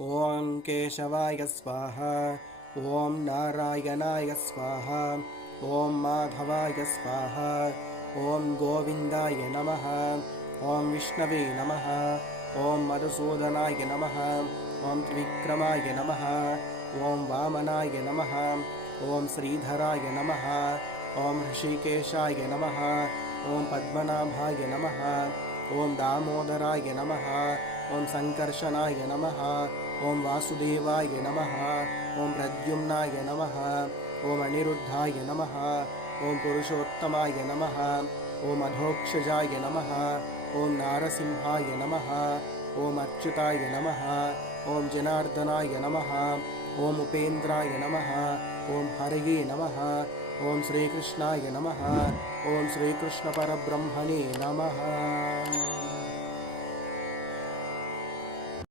ॐ केशवाय स्वाहा। ॐ नारायणाय स्वाहा। ॐ माधवाय स्वाहा। ॐ गोविन्दाय नमः। ॐ विष्णवे नमः। ॐ मधुसूदनाय नमः। ॐ त्रिविक्रमाय नमः। ॐ वामनाय नमः। ॐ श्रीधराय नमः। ॐ ऋषिकेशाय नमः। ॐ पद्मनाभाय नमः। ॐ दामोदराय नमः। ॐ सङ्कर्षणाय नमः। ॐ वासुदेवाय नमः। ॐ प्रद्युम्नाय नमः। ॐ अनिरुद्धाय नमः। ॐ पुरुषोत्तमाय नमः। ॐ अधोक्षजाय नमः। ॐ नारसिंहाय नमः। ॐ अच्युताय नमः। ॐ जनार्दनाय नमः। ॐ उपेन्द्राय नमः। ॐ हरये नमः। ॐ श्रीकृष्णाय नमः। ॐ श्रीकृष्णपरब्रह्मणे नमः।